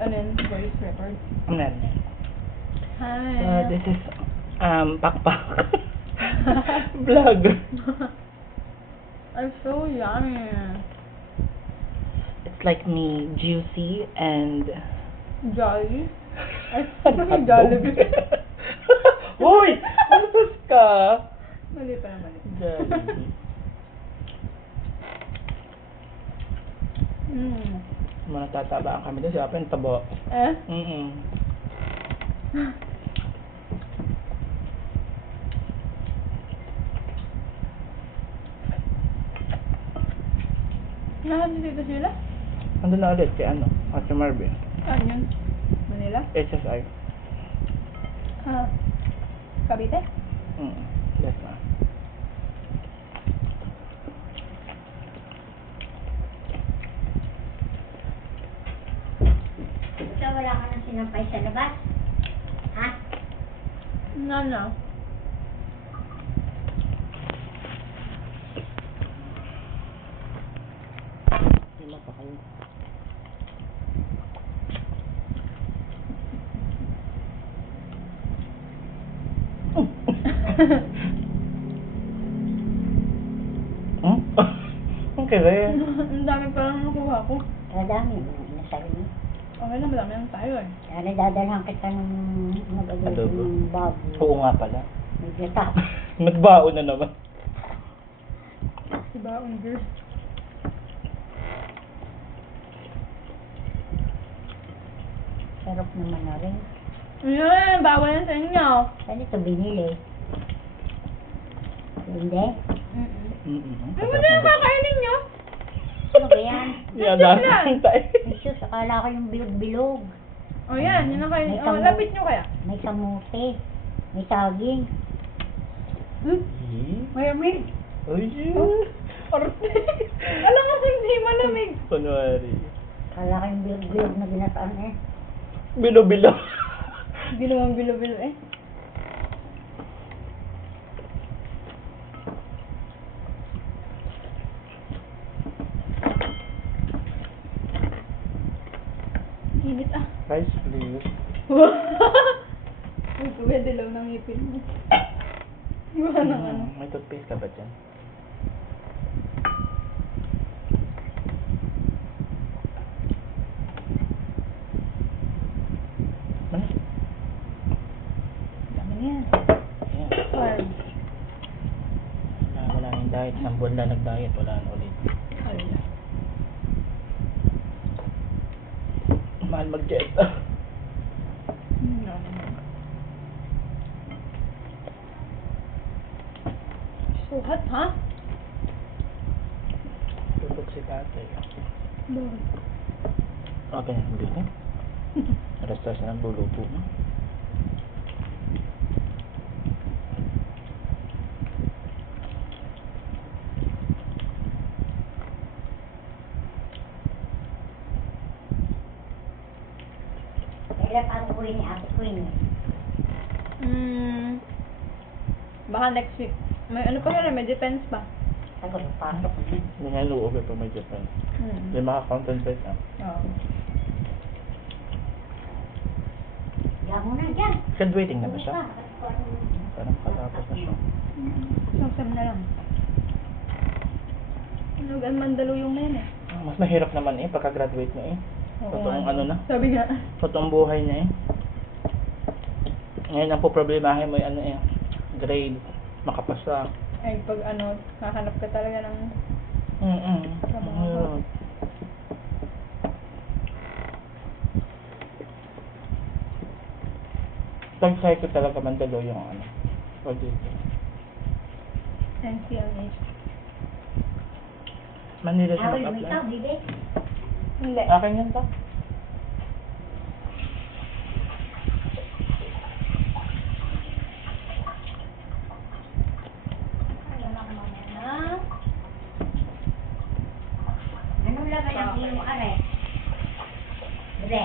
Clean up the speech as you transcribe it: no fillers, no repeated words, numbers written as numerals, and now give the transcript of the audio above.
ano yun, voice record. Hi. This is pakpak vlog. I'm so yummy. It's like me, juicy and Jolly. It's hotdog. Jollibee. Hoy! Antos ka? Mali pa naman. Jollibee. Manatataba kami doon. Siya pa yung tabo. Nasaan si Tito Sheila? Andun na ulit kay ano? Ate Marvin. Saan yun? Manila? HSI. Cavite? Yes, ma'am. So, wala ka nang sinampay sa labas? Ha? No. Hindi mapakaw. Okay rin. Ang dami pa lang nakuha ko. Madami mo na sa'yo mo. Okay na, madami lang tayo eh. Kaya dadalhan kita ng mag-adobo Adobo. ng baboy. Oo nga pala. Nagkita. Nagbaon na naman. Si Baon girl. Sarap naman na rin. Ayan, bawal yan sa inyo. Saan ito binili? Hindi? Ano na yung kakainin nyo? Ano ba yan? Yan, dami tayo. Jesus, akala ko yung bilog-bilog. O yan, yun ang kain. May O, kamu- lapit nyo kaya. May kamote. May saging. Malamig. Ay, Arte. Alam nga kung hindi malamig. kunwari. Akala ko yung bilog-bilog na binataan eh. Bilo-bilo. Ginawang bilo-bilo eh. Init ah. Rice, please. Uy, kuya, dilaw ng ngipin mo. Iwan ng ano. May toothpaste ka ba dyan? Ano? Dami na yan. Ayan. Farm. Wala nang diet. Isang buwan na nag-diet. Wala na ulit. Hala. Mahal mag-jet. So hot, ha? Tulog si tatay. Bakit? Okay na, hindi na. Alas-alas na ng luluto mo. Kailan pa ako ni Ate Queen eh. Baka next week. May ano pa rin, may defense pa. Sagot, pasok na. Hindi nga loob pa may Japan. Hindi maka-concentrate ah. Oo. Diyan mo na dyan. Graduating na ba siya? Parang katapos na siya. Sasam na lang. Nugan mandalo yung men eh. Mas mahirap naman eh pagka-graduate niya eh. Totoong ano na. Sabi nga. Totoong buhay niya eh. Ngayon ang poproblemahin mo yung ano eh. Grade. Makapasa. Ay, pag ano, kahanap ka talaga ng Trabaho. Pag-site ko talaga mandalo yung ano. Pag dito. NCLH. Manila siya Ako yung mag-apply. ikaw, bibi. Hindi. Akin yan ta. Anong laman ang iyong are? Bibi.